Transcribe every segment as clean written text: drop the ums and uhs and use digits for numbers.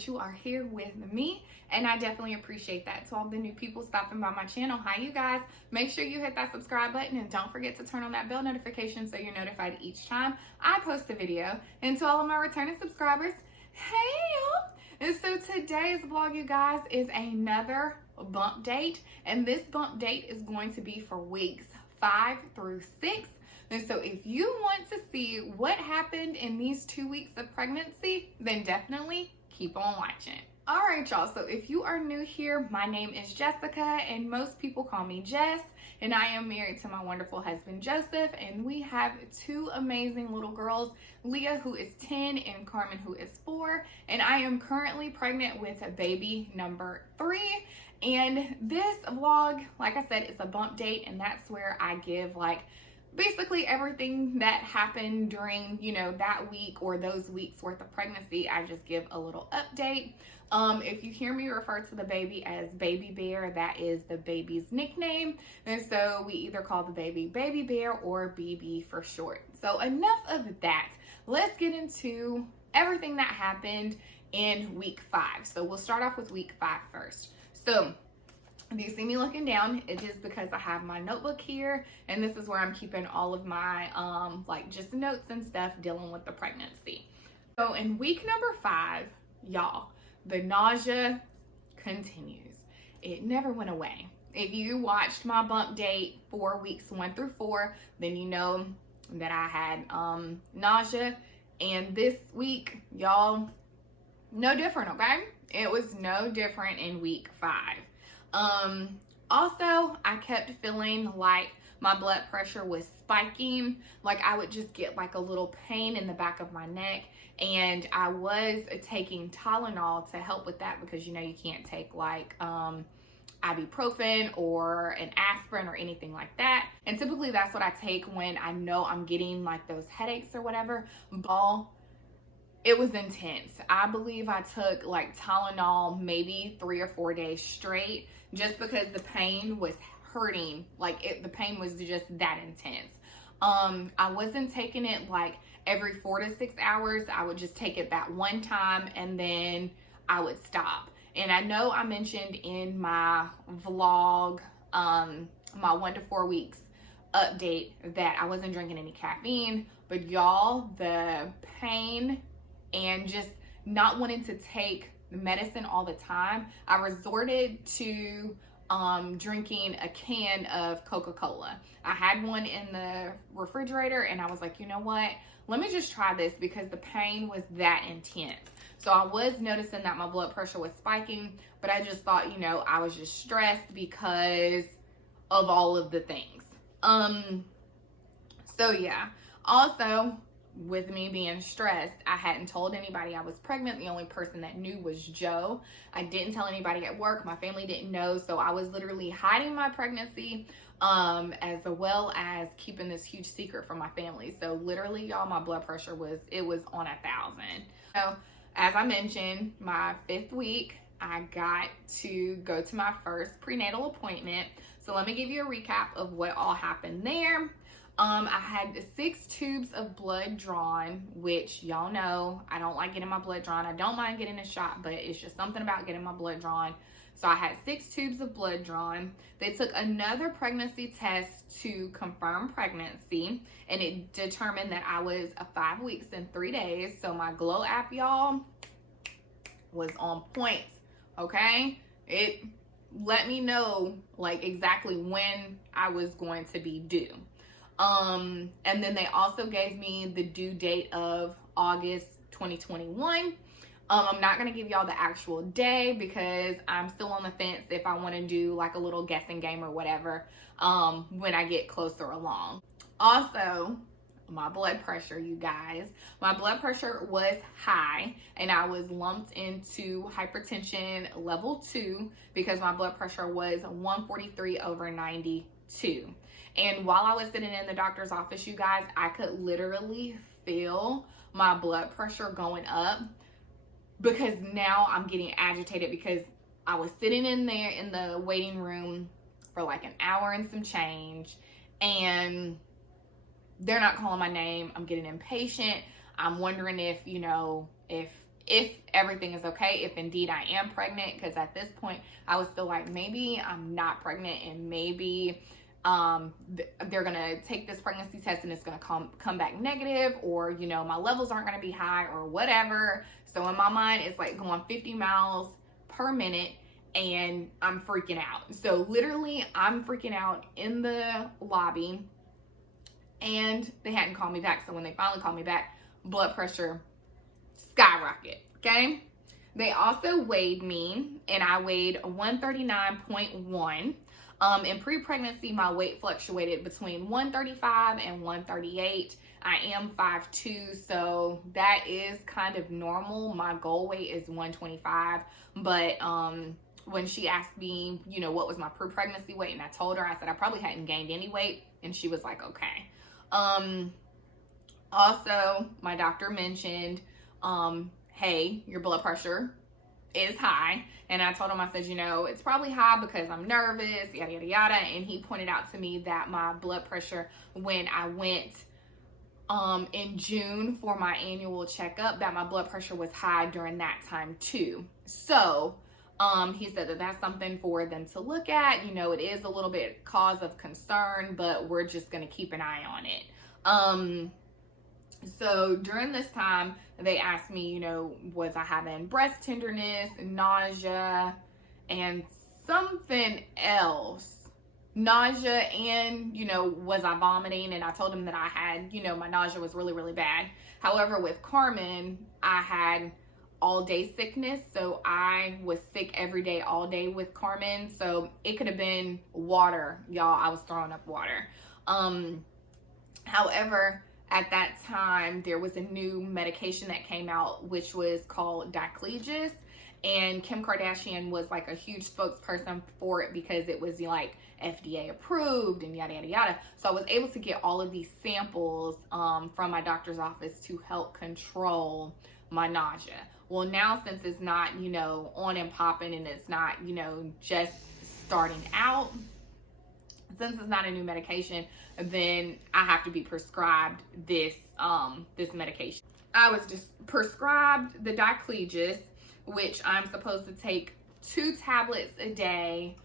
that you are here with me, and I definitely appreciate that. To all the new people stopping by my channel, hi you guys. Make sure you hit that subscribe button and don't forget to turn on that bell notification so you're notified each time I post a video. And to all of my returning subscribers, hey y'all. And so today's vlog, you guys, is another bump date, and this bump date is going to be for weeks 5 through 6. And so if you want to see what happened in these 2 weeks of pregnancy, then definitely keep on watching. All right, y'all, so if you are new here, my name is Jessica, and most people call me Jess, and I am married to my wonderful husband, Joseph, and we have 2 amazing little girls, Leah, who is 10, and Carmen, who is 4, and I am currently pregnant with baby number 3. And this vlog, like I said, is a bump date, and that's where I give basically everything that happened during, that week or those weeks worth of pregnancy. I just give a little update. If you hear me refer to the baby as Baby Bear, that is the baby's nickname. And so we either call the baby Baby Bear or BB for short. So enough of that. Let's get into everything that happened in week 5. So we'll start off with week 5 first. So if you see me looking down, it is because I have my notebook here, and this is where I'm keeping all of my just notes and stuff dealing with the pregnancy. So in week number 5, y'all, the nausea continues. It never went away. If you watched my bump date for weeks 1 through 4, then you know that I had nausea, and this week, y'all, no different, okay? It was no different in week 5. Also, I kept feeling like my blood pressure was spiking. Like I would just get a little pain in the back of my neck, and I was taking Tylenol to help with that because you can't take ibuprofen or an aspirin or anything like that. And typically that's what I take when I know I'm getting those headaches or whatever. It was intense. I believe I took Tylenol maybe 3 or 4 days straight just because the pain was hurting. The pain was just that intense. I wasn't taking it every 4 to 6 hours. I would just take it that one time and then I would stop. And I know I mentioned in my vlog, my 1 to 4 weeks update, that I wasn't drinking any caffeine, but y'all, the pain and just not wanting to take medicine all the time, I resorted to drinking a can of Coca-Cola. I had one in the refrigerator, and I was like, you know what? Let me just try this because the pain was that intense. So I was noticing that my blood pressure was spiking, but I just thought, I was just stressed because of all of the things. So yeah. Also, with me being stressed, I hadn't told anybody I was pregnant. The only person that knew was Joe. I didn't tell anybody at work. My family didn't know. So I was literally hiding my pregnancy, as well as keeping this huge secret from my family. So literally, y'all, my blood pressure was on 1,000. So as I mentioned, my 5th week, I got to go to my first prenatal appointment. So let me give you a recap of what all happened there. I had 6 tubes of blood drawn, which y'all know I don't like getting my blood drawn. I don't mind getting a shot, but it's just something about getting my blood drawn. So I had 6 tubes of blood drawn. They took another pregnancy test to confirm pregnancy, and it determined that I was 5 weeks and 3 days. So my Glow app, y'all, was on point, okay? It let me know exactly when I was going to be due. And then they also gave me the due date of August 2021. I'm not going to give y'all the actual day because I'm still on the fence if I want to do a little guessing game or whatever, when I get closer along. Also, my blood pressure, you guys, my blood pressure was high, and I was lumped into hypertension level 2 because my blood pressure was 143/92. And while I was sitting in the doctor's office, you guys, I could literally feel my blood pressure going up because now I'm getting agitated because I was sitting in there in the waiting room for an hour and some change, and they're not calling my name. I'm getting impatient. I'm wondering if, if if everything is okay, if indeed I am pregnant, because at this point I was still like, maybe I'm not pregnant, and maybe they're gonna take this pregnancy test and it's gonna come back negative, or you know, my levels aren't gonna be high or whatever. So in my mind, it's like going 50 miles per minute, and I'm freaking out. So literally, I'm freaking out in the lobby, and they hadn't called me back. So when they finally called me back, blood pressure skyrocket. Okay. They also weighed me, and I weighed 139.1. In pre-pregnancy, my weight fluctuated between 135 and 138. I am 5'2", so that is kind of normal. My goal weight is 125, but when she asked me, you know, what was my pre-pregnancy weight, and I told her, I said I probably hadn't gained any weight, and she was like, okay. Also, my doctor mentioned, hey, your blood pressure is high. And I told him, I said, you know, it's probably high because I'm nervous, yada, yada, yada. And he pointed out to me that my blood pressure, when I went in June for my annual checkup, that my blood pressure was high during that time too. So he said that that's something for them to look at. You know, it is a little bit cause of concern, but we're just going to keep an eye on it. So during this time, they asked me, you know, was I having breast tenderness, nausea, and something else. Nausea, and, you know, was I vomiting? And I told them that I had, you know, my nausea was really, really bad. However, with Carmen, I had all day sickness. So I was sick every day, all day with Carmen. So it could have been water, y'all. I was throwing up water. However, at that time, there was a new medication that came out, which was called Diclegis, and Kim Kardashian was like a huge spokesperson for it because it was like FDA approved and yada, yada, yada. So I was able to get all of these samples from my doctor's office to help control my nausea. Well, now since it's not, you know, on and popping, and it's not, you know, just starting out, since it's not a new medication, then I have to be prescribed this this medication. I was just prescribed the Diclegis, which I'm supposed to take 2 tablets a day,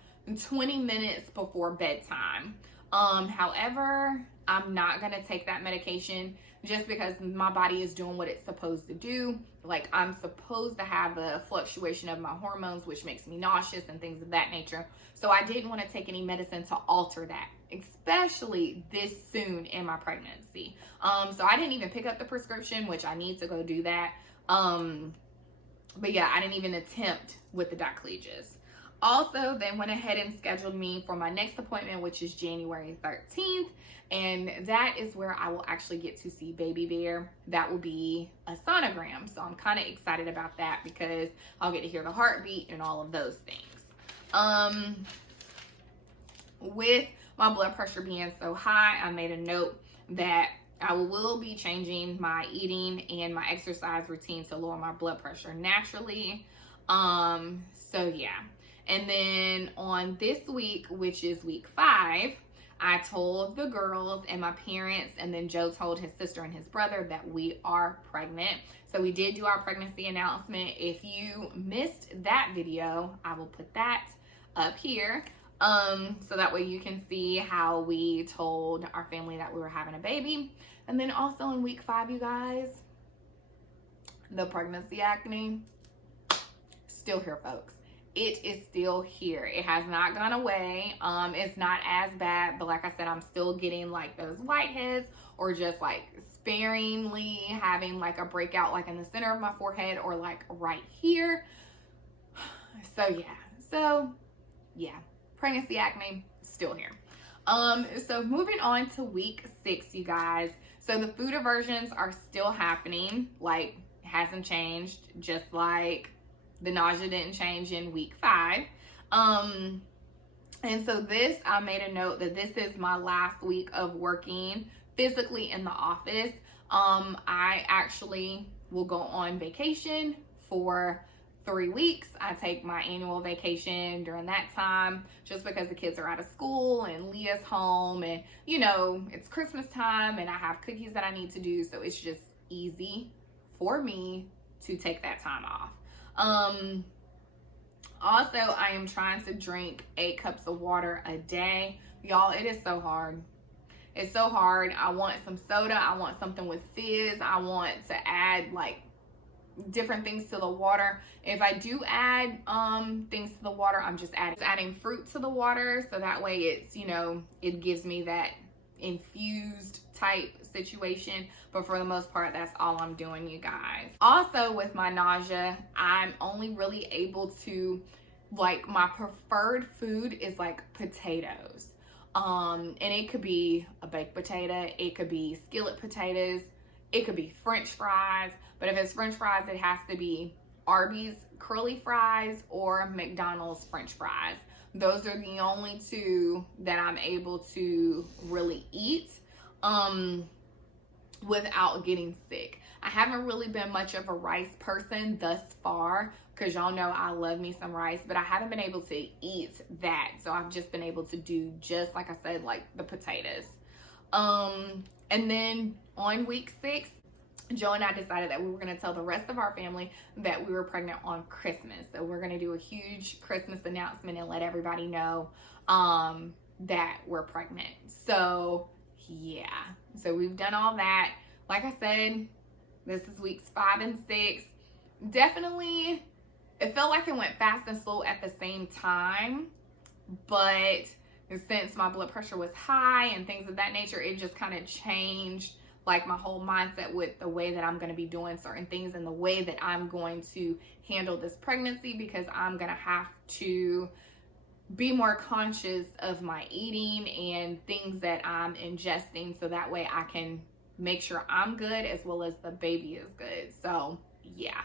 20 minutes before bedtime. However, I'm not gonna take that medication just because my body is doing what it's supposed to do. Like, I'm supposed to have a fluctuation of my hormones, which makes me nauseous and things of that nature. So I didn't want to take any medicine to alter that, especially this soon in my pregnancy. So I didn't even pick up the prescription, which I need to go do that. But yeah, I didn't even attempt with the Diclegis. Also, they went ahead and scheduled me for my next appointment, which is January 13th. And that is where I will actually get to see baby bear. That will be a sonogram. So I'm kind of excited about that because I'll get to hear the heartbeat and all of those things. With my blood pressure being so high, I made a note that I will be changing my eating and my exercise routine to lower my blood pressure naturally. So yeah. And then on this week, which is week 5, I told the girls and my parents, and then Joe told his sister and his brother that we are pregnant. So we did do our pregnancy announcement. If you missed that video, I will put that up here. So that way you can see how we told our family that we were having a baby. And then also in week 5, you guys, the pregnancy acne, still here, folks. It is still here. It has not gone away. It's not as bad, but like I said, I'm still getting like those whiteheads, or just like sparingly having like a breakout like in the center of my forehead or like right here. So yeah, pregnancy acne still here. So moving on to week 6, you guys. So the food aversions are still happening. Like, it hasn't changed, just like the nausea didn't change in week 5. And so this, I made a note that this is my last week of working physically in the office. I actually will go on vacation for 3 weeks. I take my annual vacation during that time just because the kids are out of school and Leah's home, and you know, it's Christmas time and I have cookies that I need to do. So it's just easy for me to take that time off. Also, I am trying to drink 8 cups of water a day. Y'all, it is so hard. It's so hard. I want some soda. I want something with fizz. I want to add like different things to the water. If I do add things to the water, I'm just adding fruit to the water, so that way it's, you know, it gives me that infused type situation. But for the most part, that's all I'm doing, you guys. Also, with my nausea, I'm only really able to, like, my preferred food is like potatoes. And it could be a baked potato, it could be skillet potatoes, it could be French fries. But if it's French fries, it has to be Arby's curly fries or McDonald's French fries. Those are the only 2 that I'm able to really eat without getting sick. I haven't really been much of a rice person thus far, because y'all know I love me some rice, but I haven't been able to eat that. So I've just been able to do, just like I said, like the potatoes. And then on week 6, Joe and I decided that we were going to tell the rest of our family that we were pregnant on Christmas. So we're going to do a huge Christmas announcement and let everybody know that we're pregnant. So yeah, so we've done all that. Like I said, this is weeks 5 and 6. Definitely, it felt like it went fast and slow at the same time, but since my blood pressure was high and things of that nature, it just kind of changed like my whole mindset with the way that I'm going to be doing certain things and the way that I'm going to handle this pregnancy, because I'm going to have to be more conscious of my eating and things that I'm ingesting, so that way I can make sure I'm good as well as the baby is good. So yeah,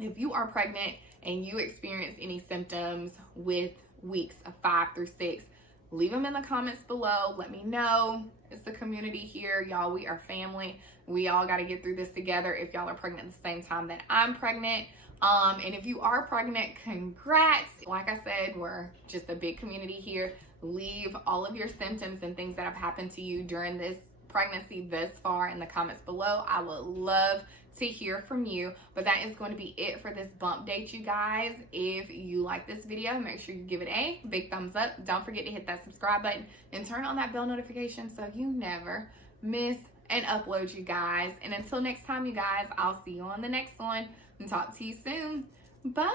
if you are pregnant and you experience any symptoms with weeks of 5 through 6, leave them in the comments below. Let me know. It's the community here, y'all. We are family. We all got to get through this together. If y'all are pregnant at the same time that I'm pregnant, and if you are pregnant, congrats. Like I said, we're just a big community here. Leave all of your symptoms and things that have happened to you during this pregnancy thus far in the comments below. I would love to hear from you. But that is going to be it for this bump date, you guys. If you like this video, make sure you give it a big thumbs up. Don't forget to hit that subscribe button and turn on that bell notification so you never miss an upload, you guys. And until next time, you guys, I'll see you on the next one and talk to you soon. Bye.